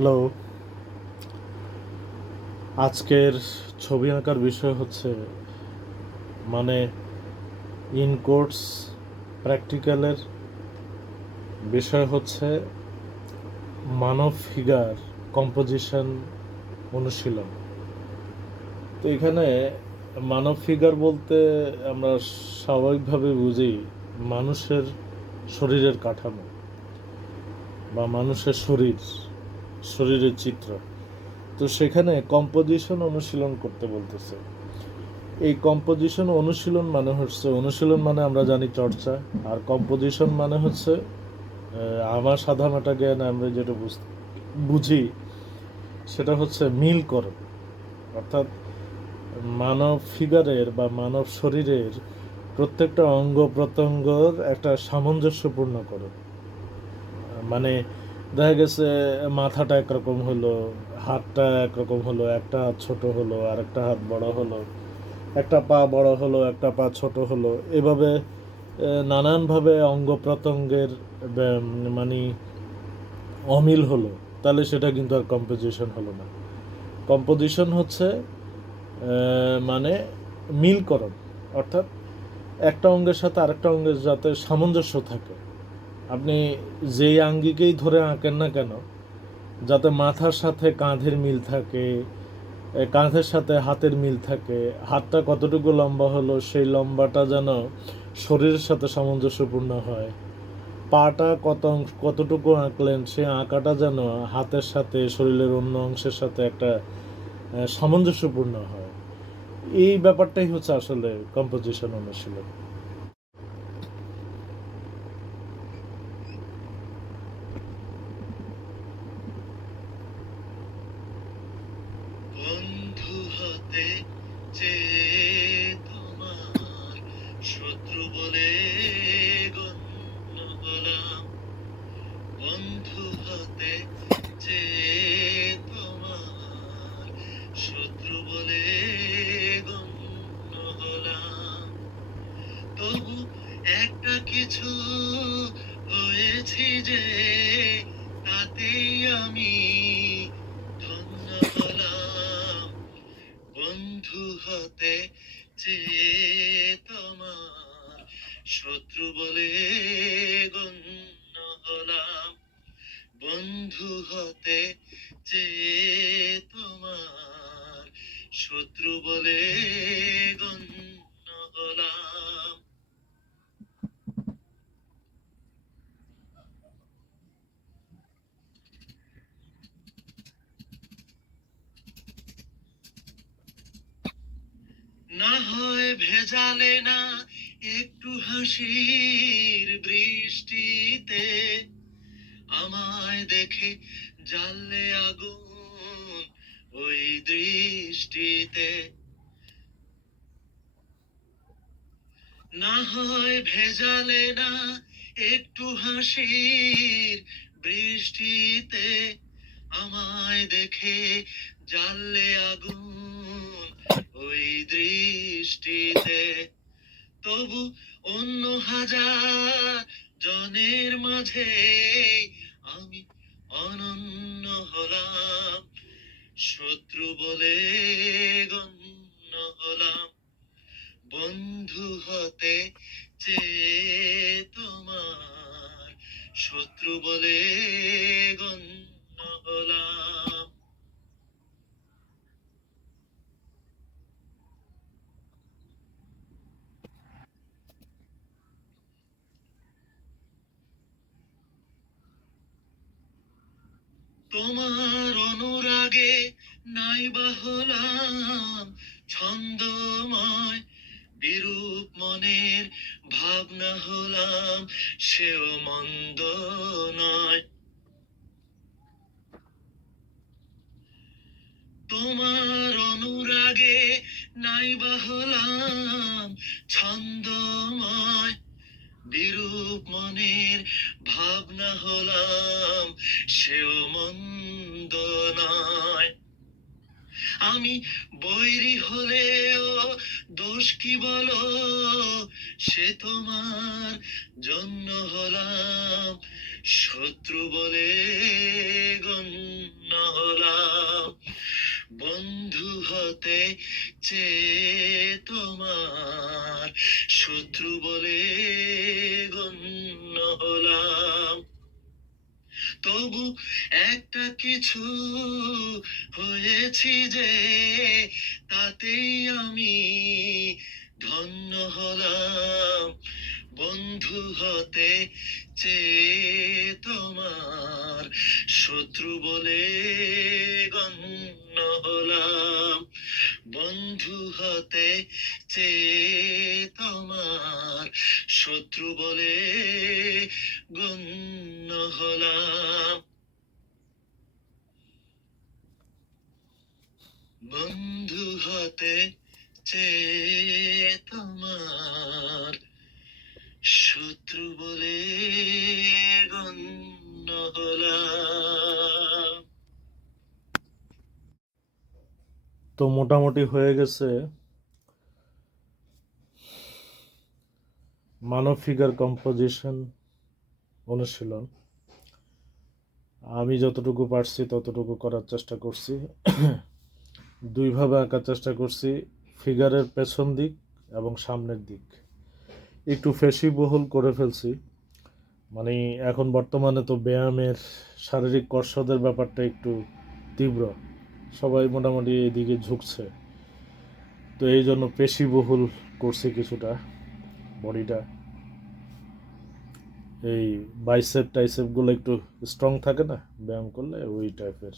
Hello. আজকের ছবি আঁকার বিষয় হচ্ছে মানে ইন কোর্স প্র্যাকটিক্যালের বিষয় হচ্ছে মানব ফিগার কম্পোজিশন অনুশীলন। তো এখানে মানব ফিগার বলতে আমরা স্বাভাবিকভাবে বুঝি মানুষের শরীরের কাঠামো বা মানুষের শরীরের চিত্র। তো সেখানে কম্পোজিশন অনুশীলন করতে বলতেছে। এই কম্পোজিশন অনুশীলন মানে আমরা জানি চর্চা, আর কম্পোজিশন মানে হচ্ছে আমার সাধারণত জ্ঞান আমরা যেটা বুঝি সেটা হচ্ছে মিলকরণ। অর্থাৎ মানব ফিগারের বা মানব শরীরের প্রত্যেকটা অঙ্গ প্রত্যঙ্গর একটা সামঞ্জস্যপূর্ণ করণ। মানে দেখা গেছে মাথাটা একরকম হলো, হাতটা একরকম হলো, একটা হাত ছোট হলো আর একটা হাত বড় হলো, একটা পা বড় হলো একটা পা ছোট হলো, এভাবে নানানভাবে অঙ্গ প্রত্যঙ্গের মানে অমিল হলো, তাহলে সেটা কিন্তু আর কম্পোজিশন হলো না। কম্পোজিশন হচ্ছে মানে মিলকরণ। অর্থাৎ একটা অঙ্গের সাথে আরেকটা অঙ্গের যাতে সামঞ্জস্য থাকে। আপনি যেই আঙ্গিকেই ধরে আঁকেন না কেন, যাতে মাথার সাথে কাঁধের মিল থাকে, কাঁধের সাথে হাতের মিল থাকে, হাতটা কতটুকু লম্বা হলো সেই লম্বাটা যেন শরীরের সাথে সামঞ্জস্যপূর্ণ হয়, পাটা কতটুকু আঁকলেন সেই আঁকাটা যেন হাতের সাথে শরীরের অন্য অংশের সাথে একটা সামঞ্জস্যপূর্ণ হয়। এই ব্যাপারটাই হচ্ছে আসলে কম্পোজিশন অনুশীলন। বন্ধু হতে চেয়ে তোমার শত্রু বলে গণ্য হলাম। বন্ধু হতে চেয়ে তোমার শত্রু বলে গণ্য হলাম। তবু একটা কিছু হয়েছি যে তাতেই আমি ধন্য হলাম। বন্ধু হতে চেয়ে তোমার শত্রু বলে গণ্য হলাম। বন্ধু হতে চেয়ে তোমার শত্রু বলে গণ্য হলাম। না হয় ভেজালে না একটু হাসির বৃষ্টিতে, আমায় দেখে জ্বাললে আগুন ওই দৃষ্টিতে। না হয় ভেজালে না একটু হাসির বৃষ্টিতে, আমায় দেখে জ্বাললে আগুন ওই দৃষ্টিতে। তবু অন্য হাজার জনের মাঝে আমি অনন্য হলাম। শত্রু বলে গণ্য হলাম। বন্ধু হতে চেয়ে তোমার শত্রু বলে গণ্য হলাম। তোমার অনুরাগে নাইবা হলাম ছন্দময়, বিরূপ মনের ভাবনা হলাম সেও মন্দ নয়। তোমার অনুরাগে নাইবা হলাম ছন্দময়, বিরূপ মনের ভাবনা হলাম সেও মন্দ নয়। আমি বৈরী হলেও দোষ কি বলো, সে তোমার জন্য হলাম শত্রু বলে গণ্য হলাম, বন্ধু হতে চেয়ে তোমার শত্রু বলে গণ্য হলাম। তবু একটা কিছু হয়েছি যে, তাতেই আমি ধন্য হলাম, বন্ধু হতে চেয়ে তোমার শত্রু বলে গণ্য হলাম, বন্ধু হতে চেয়ে তোমার শত্রু বলে গণ্য হলাম, বন্ধু হতে চেয়ে তোমার শত্রু বলে গণ্য হলাম। তো মোটামুটি হয়ে গেছে মানব ফিগার কম্পোজিশন অনুশীলন। আমি যতটুকু পারছি ততটুকু করার চেষ্টা করছি। দুইভাবে আঁকার চেষ্টা করছি, ফিগারের পেছন দিক এবং সামনের দিক। একটু ফেশিবহুল করে ফেলছি, মানে এখন বর্তমানে তো ব্যায়ামের শারীরিক কসরতের ব্যাপারটা একটু তীব্র, সবাই মোটামুটি এদিকে ঝুঁকছে, তো এই জন্য পেশিবহুল করছি কিছুটা বডিটা। এই বাইসেপ টাইসেপগুলো একটু স্ট্রং থাকে না ব্যায়াম করলে, ওই টাইপের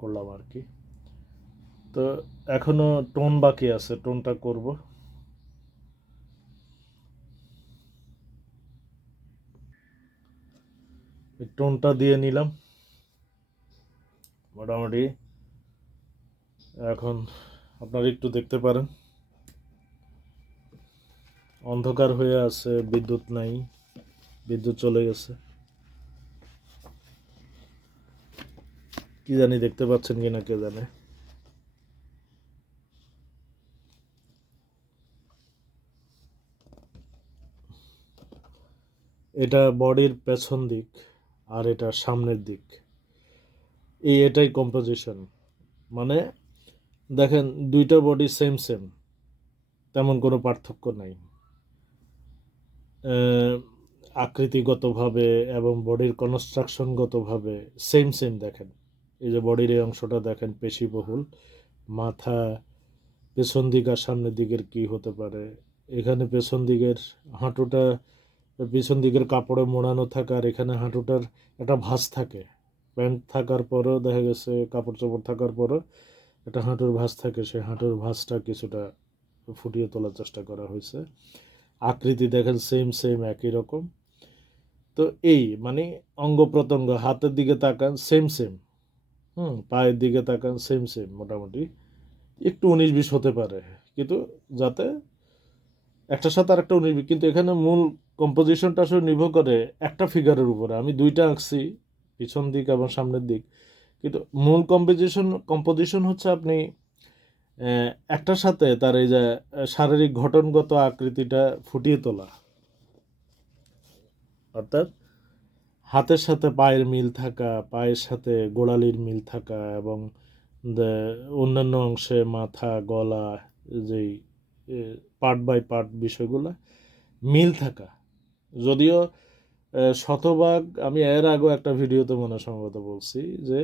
করলাম আর কি। তো এখনো টোন বাকি আছে, টোনটা করব। টোনটা দিয়ে নিলাম মোটামুটি। এখন আপনারা একটু দেখতে পারেন, অন্ধকার হয়ে আছে, বিদ্যুৎ নাই, বিদ্যুৎ চলে গেছে। কি জানি দেখতে পাচ্ছেন কিনা কে জানে। এটা বডির পেছন দিক আর এটা সামনের দিক, এটাই কম্পোজিশন। মানে দেখেন দুইটা বডি সেম সেম, তেমন কোনো পার্থক্য নাই আকৃতিগতভাবে এবং বডির কনস্ট্রাকশনগতভাবে সেম সেম। দেখেন এই যে বডির এই অংশটা দেখেন পেশিবহুল, মাথা পেছন দিক আর সামনের দিকের কি হতে পারে। এখানে পেছন দিকের হাঁটুটা পিছন দিকের কাপড়ে মোড়ানো থাকে, আর এখানে হাঁটুটার একটা ভাঁজ থাকে, প্যান্ট থাকার পরেও দেখা গেছে কাপড় চোপড় থাকার পরেও একটা হাঁটুর ভাঁজ থাকে, সেই হাঁটুর ভাঁজটা কিছুটা ফুটিয়ে তোলার চেষ্টা করা হয়েছে। আকৃতি দেখেন সেম সেম একই রকম। তো এই মানে অঙ্গ প্রত্যঙ্গ, হাতের দিকে তাকান সেম সেম, পায়ের দিকে তাকান সেম সেম, মোটামুটি একটু 19-20 হতে পারে, কিন্তু যাতে একটার সাথে আরেকটা 19-20, কিন্তু এখানে মূল কম্পোজিশনটা আসলে নির্ভর করে একটা ফিগারের উপরে। আমি দুইটা আঁকছি, পিছন দিক এবং সামনের দিক, কিন্তু মূল কম্পোজিশন হচ্ছে আপনি একটার সাথে তার এই যে শারীরিক গঠনগত আকৃতিটা ফুটিয়ে তোলা, অর্থাৎ হাতের সাথে পায়ের মিল থাকা, পায়ের সাথে গোড়ালির মিল থাকা, এবং অন্যান্য অংশে মাথা গলা যেই পার্ট বাই পার্ট বিষয়গুলো মিল থাকা। যদিও শতভাগ, আমি এর আগেও একটা ভিডিওতে মনে সম্ভবত বলছি যে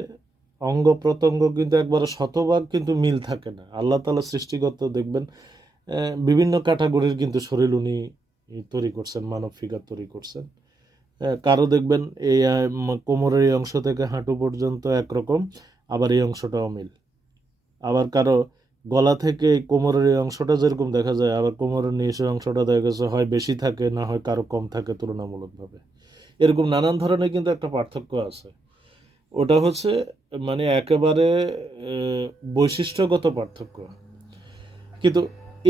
অঙ্গ প্রত্যঙ্গ কিন্তু একবারে শতভাগ কিন্তু মিল থাকে না। আল্লাহ তাআলা সৃষ্টিগত দেখবেন বিভিন্ন ক্যাটাগরির কিন্তু শরীর উনি তৈরি করছেন, মানব ফিগার তৈরি করছেন। কারো দেখবেন এই কোমরের এই অংশ থেকে হাঁটু পর্যন্ত একরকম, আবার এই অংশটা অমিল। আবার কারো গলা থেকে এই কোমরের এই অংশটা যেরকম দেখা যায়, আবার কোমরের নিচের অংশটা দেখা গেছে হয় বেশি থাকে, না হয় কারো কম থাকে তুলনামূলকভাবে। এরকম নানান ধরনের কিন্তু একটা পার্থক্য আছে। ওটা হচ্ছে মানে একেবারে বৈশিষ্ট্যগত পার্থক্য। কিন্তু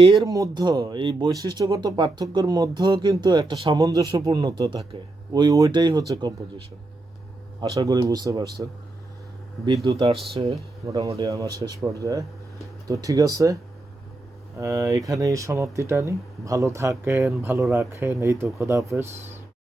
এর মধ্যে, এই বৈশিষ্ট্যগত পার্থক্যের মধ্যেও কিন্তু একটা সামঞ্জস্যপূর্ণতা থাকে, ওইটাই হচ্ছে কম্পোজিশন। আশা করি বুঝতে পারছেন। বিদ্যুৎ আসছে মোটামুটি আমার শেষ পর্যায়ে। তো ঠিক আছে, এখানেই সমাপ্তিটা নিই। ভালো থাকেন, ভালো রাখেন, এই তো, খোদা হাফেজ।